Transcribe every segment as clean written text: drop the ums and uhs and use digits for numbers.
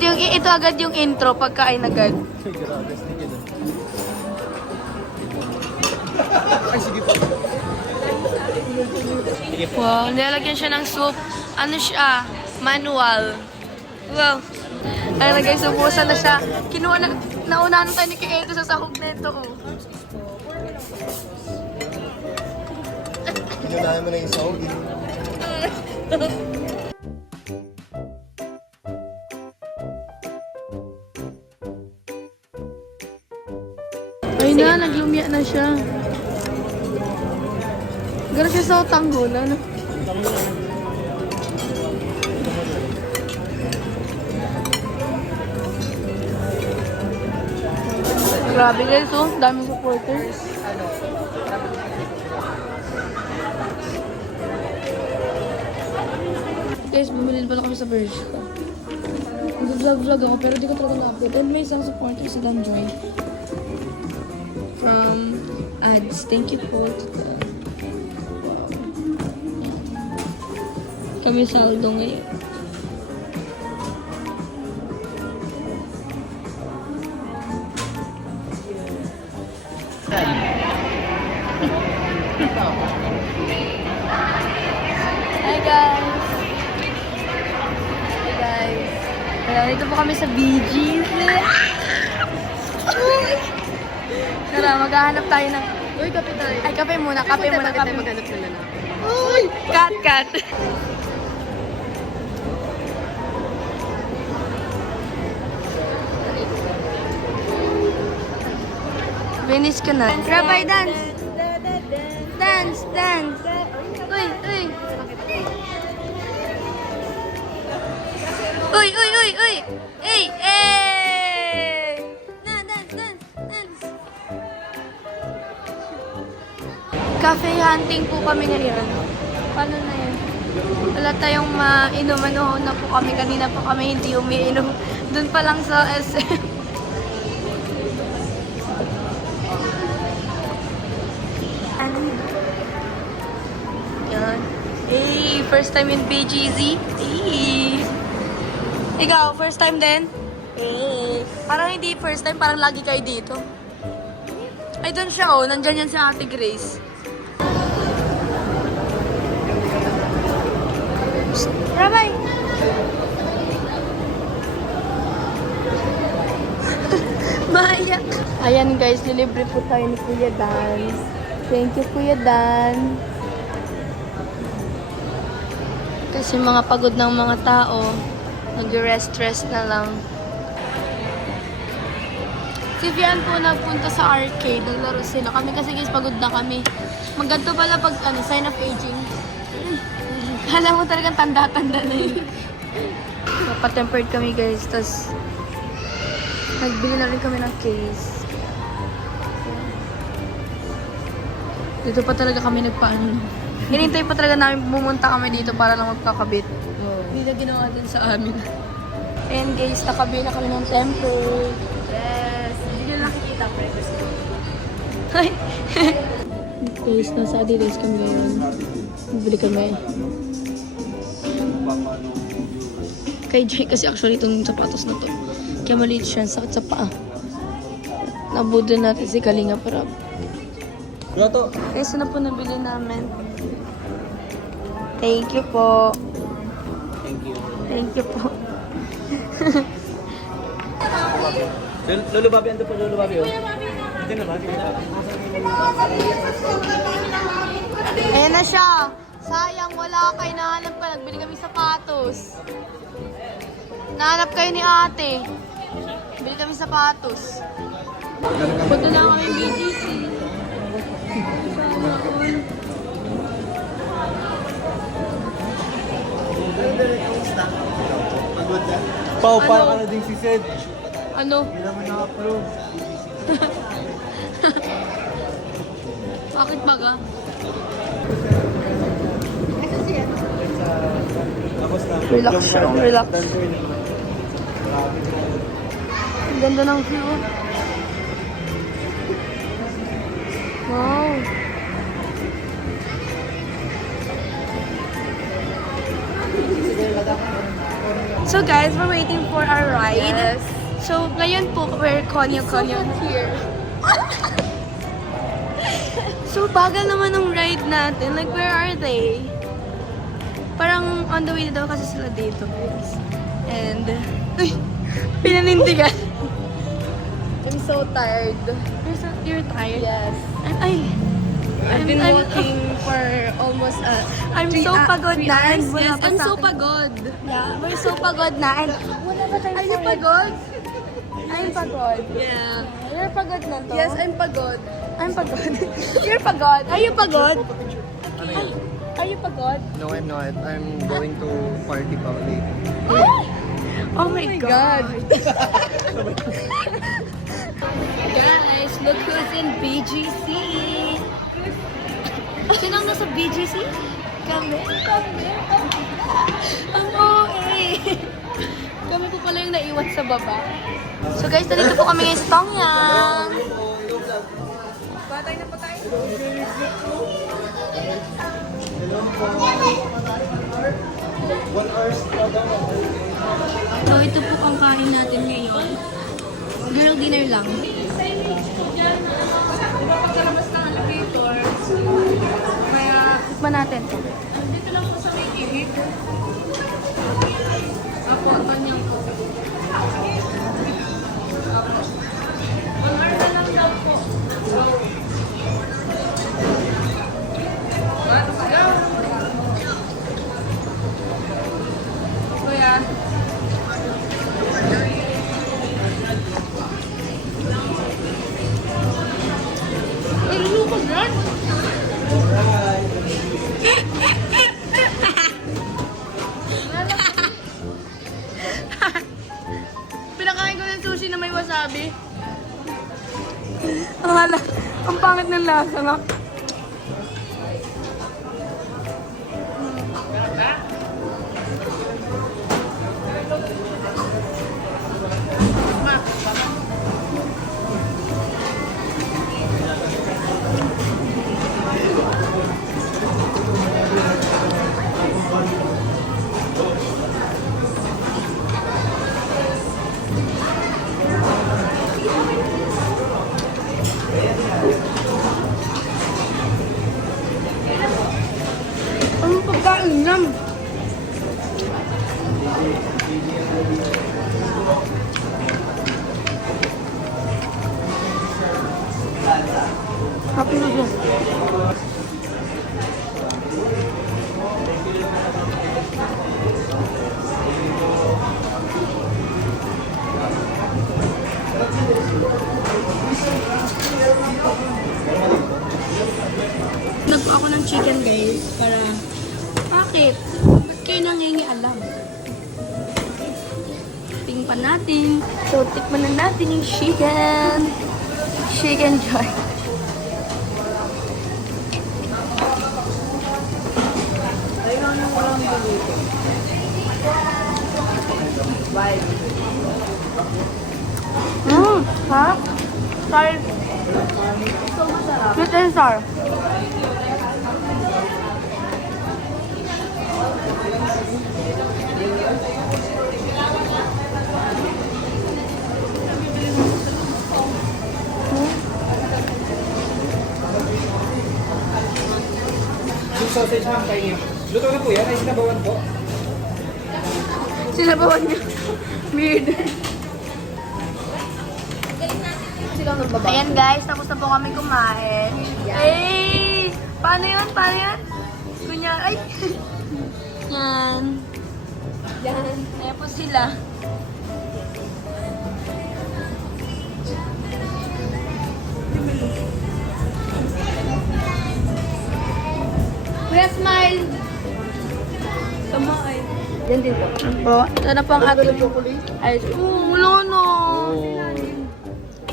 Ito agad yung intro, pagkain agad. Ay, sige pa. Wow, nilalagyan siya ng soup. Ano siya? Manual. Wow. Ayun na guys, ubusan na siya. Kinuha na, naunahan tayo ni Kieto sa sahog nito. Oh. Pinunahan mo na yung sahog. Ayun na, naglumya na siya. Gara siya sa tanggulan. Grabe guys, oh. Daming supporters. Guys, bumili pala kami sa Bershka. Nag-vlog ako pero di ko talaga na-upload. And may isang supporter si Danjoy. From ads. Thank you po. Kami saldo ngayon. Hi guys! Hi guys! Dito po kami sa BG's. Tara, maghahanap tayo ng... Uy, kape tayo. Ay, kape muna, kape muna, kape muna. Maghanap na lang. Uy! Cut! Finish ka na. Rabay, dance! Dance! Uy! Uy! Hey! Dance! Cafe hunting po kami ngayon. Paano na yan? Wala tayong mainuman. Na po kami. Kanina po kami hindi umiinom. Doon pa lang sa SM. Yan. Hey, first time in BGZ. Hey. Ikaw, first time din? Hey. Parang hindi first time, parang lagi kayo dito. Ay, doon siya, oh. Nandyan yan si Ate Grace. Rabay! Maiyak! Ayan guys, nilibre po tayo ni Kuya Dan. Thank you, Kuya Dan. Kasi mga pagod ng mga tao, nag-rest na lang. Si Vian po nagpunta sa arcade, naglaro sila. Kami kasi guys, pagod na kami. Maganda pala pag sign of aging. Kala mo talagang tanda-tanda na yun. Patempered kami guys, tas nagbili na rin kami ng case. Dito pa talaga kami nagpaano. Hinintay pa talaga namin pumunta kami dito para lang magkakabit. Hindi na ginawa din sa amin. Ayan guys, nakabili na kami ng temper. Yes. Hindi nyo nakikita, previous. Hi! Guys, nasa Adidas kami ngayon. Bibili kami. Kay Jay kasi actually itong sapatos na to. Kaya maliit siya, sakit sa paa. Nabudo natin si Kalinga Prab. Gato. Guys, na po nabili namin. Thank you po. Thank you po. Lolo Bobby, ando po Lolo Bobby, oh. Ito na ba? Ayan na siya. Sayang, wala kayo. Nahanap ka. Nagbili kami sapatos. Nahanap kayo ni ate. Bili kami sapatos. Punta na kami BGC. Sana all. Pao, Ano? para ka na ding si Sed. Ano? Hindi naman na-upload. Bakit baga? Tapos na. Relax siya, relax. Ang ganda ng view. Wow. So guys, we're waiting for our ride. Yes. So ngayon po, we're Konyo. Here. So bagal naman ng ride natin. Like, where are they? Parang on the way na daw kasi sila dito, guys. And, uy, pinanindigan. I'm so tired. You're tired? Yes. I've been walking for almost I'm so pagod na and wala Yes, pa I'm sa so akin. pagod. Yeah, we're so pagod na and wala pa tayong Are you ride. pagod? I'm pagod. Yeah. You're pagod na to? Yes, I'm pagod. I'm pagod. You're pagod. Are you pagod? Are you pagod? No, I'm not. I'm going to party pa later. Oh my God. Guys, look who's in BGC. Sinong nasa BGC? Kami. Ang OA. Kami po pala yung naiwan sa baba. So guys, nandito po kami ngayon sa Tongyang. Batay na po tayo. So ito po ang kain natin ngayon. Girl dinner lang. Pagkalabas ng elevator, kaya Tikman natin. dito lang po sa may gilid. Ako, Tonyang po. Tapos, 1 hour na lang daw po. So, let's go! Kuya, ay, lukod yan! Pinakain ko ng sushi na may wasabi. Ang pangit ng lasa nga. Anong pagkain yan? Happy na siya. Nagpo ako ng chicken guys para bakit? Ba't kayo nangingialam? Tingpan natin. So, tikman na natin yung chicken. Chicken joy. Ha? Sorry. Sweet and sour. Yung sausage ma'am, kayo. Luto na po yan, ay sinabawan po. Sinabawan niya. Weird. silang nagbaba. Ayan guys, tapos na po kami kumain. Ay! Paano yun? Paano yun? Kunya, ay! Yan. Yan. Ayan po sila. Kuya, smile! Tama ay. Yan din po. Po, ito na po ang ating ice cream. Wala na.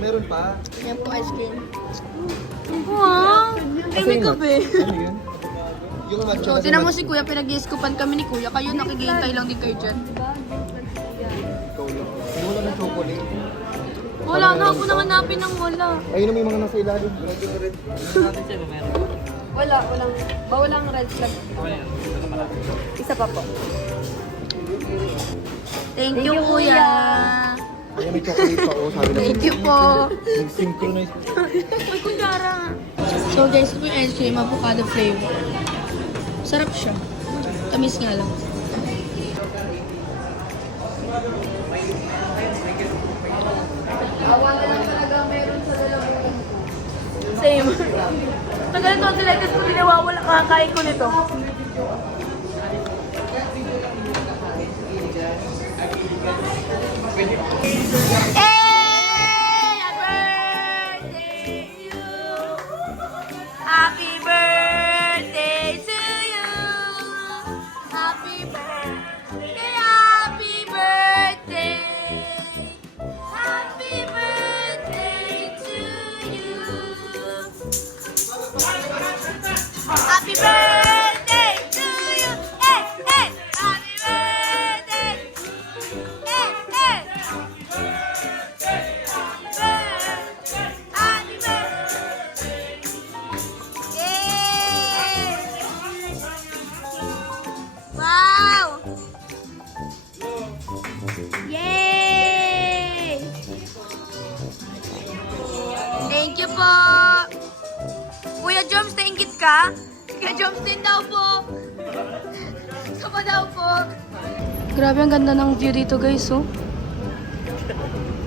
Meron pa. Yan po ice cream. Wow! Ay, may kape. Ano yun? Yung matcha So, kasi tinan mo si Kuya, pinag-iiskupan kami ni Kuya. Kayo nakikihintay lang din kayo dyan. ikaw lang. Hindi wala ng chocolate. Wala na ako nang hanapin ng wala. Ayun na may mga nasa ilalim. Wala, walang, walang red flag. Isa pa po. Thank you, kuya. Kaya may chocolate pa, oh. Sabi na Thank you po. synchronize. Uy, kunyara. So guys, ito yung ice cream, avocado flavor. Sarap siya. Tamis nga lang. Same. Tagal ito, sila kasi kung nawawala, kakakain ko nito. Happy birthday to you. Happy birthday, happy birthday. Happy birthday to you. Happy birthday to you. Hey, hey. Happy birthday. Hey, hey. Happy birthday. Yay! Wow! Yay! Thank you po! Kuya Joms, nainggit ka? Kuya Joms din daw po! Sama daw po! Grabe, ang ganda ng view dito guys, oh.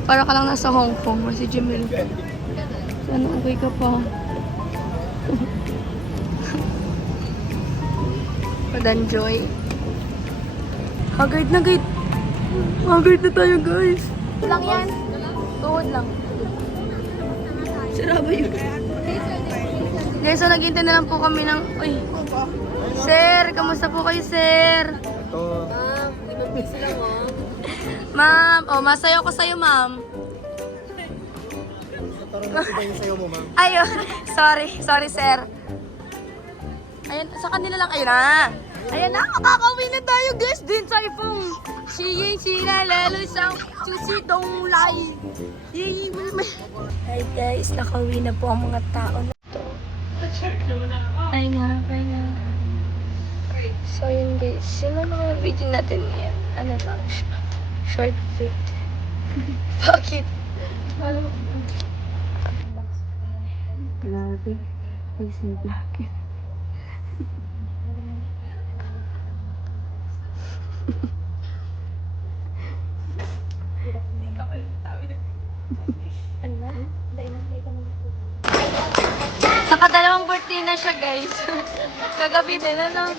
Para ka lang nasa Hong Kong, si Jimmy. Sana okay ka pa. Mag-enjoy. Haggard na guys. Haggard na tayo guys. Lang yan. Tuhod lang. Sira ba yun? Guys, so naghintay na lang po kami ng... Uy. Sir, kamusta po kayo, sir? Ito. Ma'am, oh, masayo ko sa'yo, ma'am. Parang iba yung sayo mo, ma'am. Ayun. Sorry, sir. Ayan, sa kanila lang. Ayun na. Ayan na, makakauwi na tayo, guys. Din sa iPhone. Siying sila, lalo isang chusi dong lai. Hi, guys. Nakauwi na po ang mga tao na to. Ay nga. So, yun, guys. Sino mga video natin yan? Ano lang? Short fit. Bakit? Grabe. Ay, si Bakit? Nakadalawang birthday na siya, guys. Kagabi din, ano?